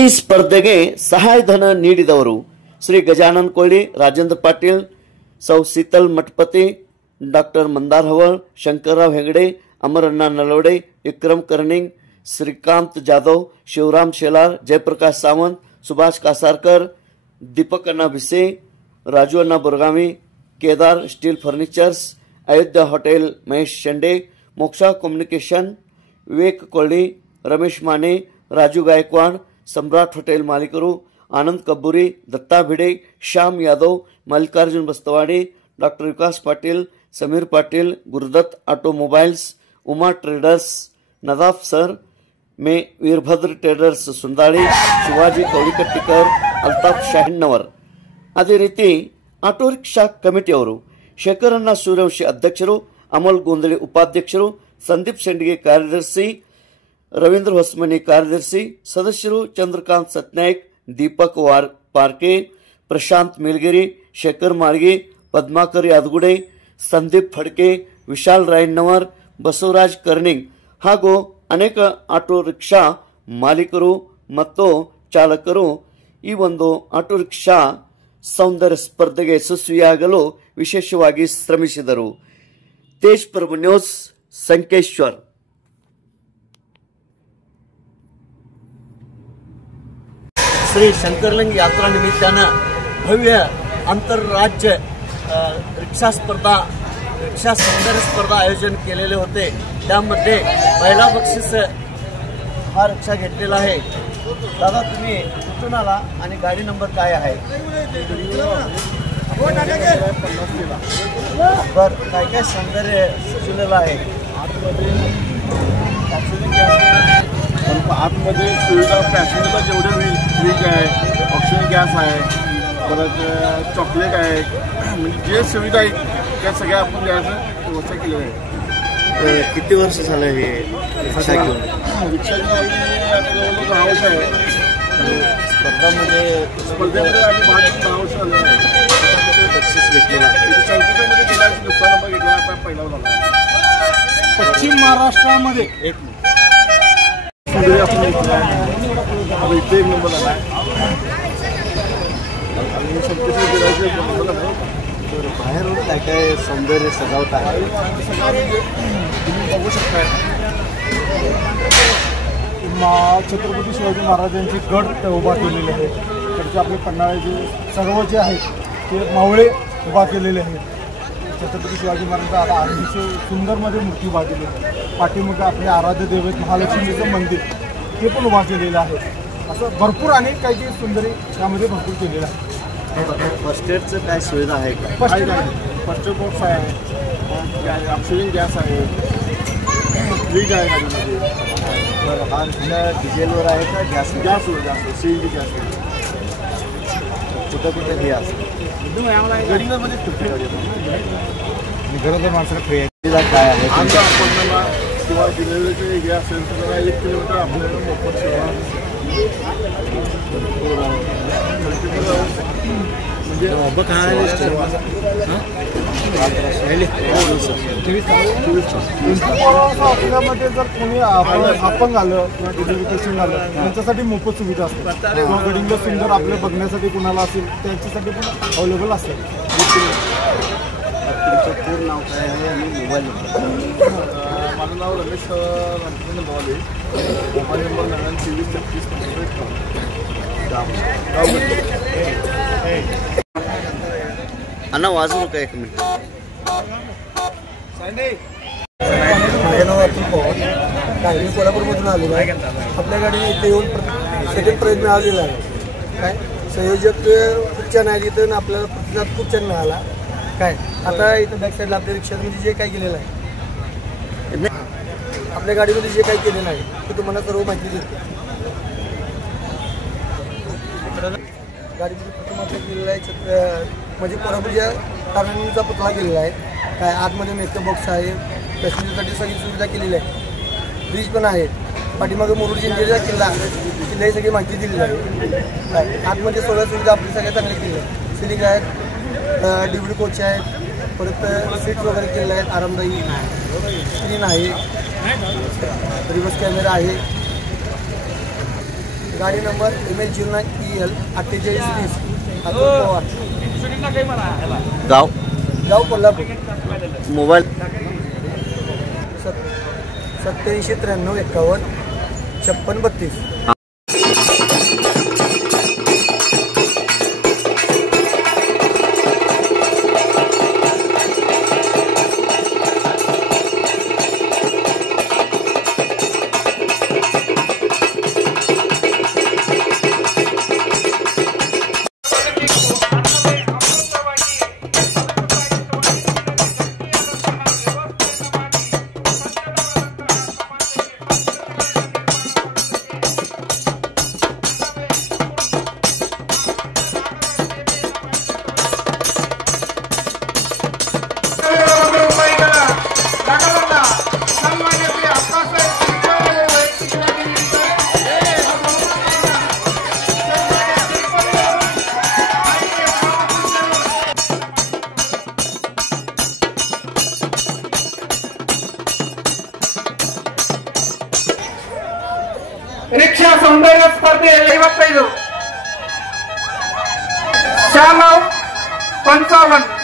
ಈ ಸ್ಪರ್ಧೆಗೆ ಸಹಾಯಧನ ನೀಡಿದವರು Shri Gajanan ಕೊಳ್ಳಿ, Rajendra Patil, Sau Sheetal Mathapati, doctor Mandar Haval, Shankarrao Hegde, Amaranna Nalawade, Vikram Karning, Shrikant Jadhav, Shivram Shelar, Jayprakash Sawant, Subhash Kasarkar, Deepak Anna Bhise, Raju Anna Borgami, Kedar steel furnitures, Ayodhya hotel Mahesh Shende, Moksha communication, Vivek Koli, Ramesh Mane, Raju Gaikwad, Samrat hotel मालिकरू, Anand Kabburi, Datta Bhide, Shyam Yadav, Mallikarjun Bastawadi, doctor Vikas Patil, Sameer Patil, Gurudatt automobiles, Uma traders, Nadaf sir, में वीरभद्र ट्रेडर्स सुंदाड़ी, शिवाजी कौलिकट्टीकर, अल्ताफ शाहिन्नवर. ಅದೇ ರೀತಿ ಆಟೋ ರಿಕ್ಷಾ ಕಮಿಟಿಯವರು ಶೇಖರಣ್ಣ ಸೂರ್ಯವಂಶಿ ಅಧ್ಯಕ್ಷರು, ಅಮಲ್ ಗೋಂದಳಿ ಉಪಾಧ್ಯಕ್ಷರು, ಸಂದೀಪ್ ಶೆಂಡಿಗೆ ಕಾರ್ಯದರ್ಶಿ, ರವೀಂದ್ರ ಹೊಸಮನಿ ಕಾರ್ಯದರ್ಶಿ, ಸದಸ್ಯರು ಚಂದ್ರಕಾಂತ್ ಸತ್ನಾಯಕ್, ದೀಪಕ್ ಪಾರ್ಕೆ, ಪ್ರಶಾಂತ್ ಮೇಲ್ಗಿರಿ, ಶೇಖರ್ ಮಾರ್ಗಿ, ಪದ್ಮಾಕರ್ ಯಾದಗುಡೆ, ಸಂದೀಪ್ ಫಡ್ಕೆ, ವಿಶಾಲ್ ರಾಯಣ್ಣವರ್, ಬಸವರಾಜ್ ಕರ್ನಿಂಗ್ ಹಾಗೂ ಅನೇಕ ಆಟೋ ರಿಕ್ಷಾ ಮಾಲೀಕರು ಮತ್ತು ಚಾಲಕರು ಈ ಒಂದು ಆಟೋ ರಿಕ್ಷಾ ಸೌಂದರ್ಯ ಸ್ಪರ್ಧೆಗೆ ಯಶಸ್ವಿಯಾಗಲು ವಿಶೇಷವಾಗಿ ಶ್ರಮಿಸಿದರು. ತೇಜ್ ಪ್ರಭು ನ್ಯೂಸ್, ಸಂಕೇಶ್ವರ್. श्री शंकरलिंग यात्रा निमित्तानं भव्य आंतरराज्य रिक्षा स्पर्धा, रिक्षा सौंदर्य स्पर्धा आयोजन केलेले होते. त्यामध्ये पहिला बक्षीस हा रिक्षा घेतलेला आहे. दादा, तुम्ही कुठून आला आणि गाडी नंबर काय आहे? बर, काय काय सौंदर्य सजवलेलं आहे? आतमध्ये सुविधा पॅसेंजरला जेवढे फ्रीज आहे, ऑक्सिजन गॅस आहे, परत चॉकलेट आहे, म्हणजे जे सुविधा आहेत त्या सगळ्या आपण द्यायचं व्यवस्था केलेलं आहे. किती वर्ष झालं हे रिक्षा घेऊन? रिक्षा घेऊन 10 वर्ष आहे. स्पर्धेमध्ये आम्ही 10 वर्ष झालं बक्षीस घेतलेलं आहे. चौथीमध्ये गेला, दुसरा नंबर घेतला, आता पहिला झाला. पश्चिम महाराष्ट्रामध्ये एक आपण इथे एक नंबर आला आहे. आणि बाहेरून काय काय सौंदर्य सजावट आहे तुम्ही बघू शकता. छत्रपती शिवाजी महाराजांचे गड उभा केलेले आहेत. त्याचे आपले पन्हाळ्याचे सर्व जे आहेत ते मावळे उभा केलेले आहेत. छत्रपती शिवाजी महाराजांचा आता अतिशय सुंदरमध्ये मूर्ती उभा केली आहे. पाठीमागे आपले आराध्य दैवत महालक्ष्मीचं मंदिर ते पण उभा केलेलं आहे. असं भरपूर अनेक काही सुंदरी त्यामध्ये भरपूर केलेलं आहे. फर्स्ट एडचं काय सुविधा आहे का? फर्स्ट एड बॉक्स आहे, ऑक्सिजन गॅस आहे, फ्रीज आहे गाडीमध्ये. बरं, हा डिझेलवर आहे का गॅसवर? CNG gas. कुठं कुठं हे असतं गडिंगमध्ये फिरते गाडी. गरोदर माणसाला फ्री काय आहे? आमचा आपल्याला किंवा डिलिव्हरीचे हे असेल तर 1 किलोमीटर आपल्याला मोफत सेवा. म्हणजे आपल्यामध्ये जर कोणी अपंग आलं किंवा डिलिव्हरी पेशंट आलं त्यांच्यासाठी मोफत सुविधा असते. किंवा गडिंग सुंदर आपल्या बघण्यासाठी कुणाला असेल त्यांच्यासाठी पण अवेलेबल असते. तुमचं पूर्ण नाव काय आहे आणि मोबाईल नंबर? माझं नाव रमेश रामचंद्र नवाले. Mobile number 9333. अण्णा वाजू नका, एक मिनिट. माझं नाव अतुल पवार, काय मी कोल्हापूरमधून आलेलो आहे. आपल्या गाडीने इथे येऊन सेकंड प्राईज मिळालेला आहे. काय संयोजक खूप छान आहे इथं, आपल्याला प्रतिसाद खूप छान मिळाला. काय आता इथं बॅक साईडला आपल्या रिक्षामध्ये जे काही केलेलं आहे, आपल्या गाडीमध्ये जे काही केलेलं आहे ते तुम्हाला सर्व माहिती देतो. गाडीमध्ये प्रथम आपलं केलेलं आहे म्हणजे कोल्हापूरच्या कारणांचा पुतळा केलेला आहे. काय आतमध्ये मेकअप बॉक्स आहे, पॅसेंजरसाठी सगळी सुविधा केलेली आहे. फ्रीज पण आहे. पाठीमागे मुरुड जिंजेचा किल्ल्याची सगळी माहिती दिलेली आहे. काय आतमध्ये सगळ्या सुविधा आपली सगळ्या चांगल्या केलेल्या आहेत. सिलिंग आहेत, DVD कोच आहेत, परत सीट्स वगैरे केलेले आहेत, आरामदायी स्क्रीन आहे, रिव्हर्स कॅमेरा आहे. गाडी नंबर ML09EL 4820 पवार, गाव गाव कोल्हापूर. मोबाईल 8793 51 56 32. रिक्षा सौंदर्य स्पर्धे 55 56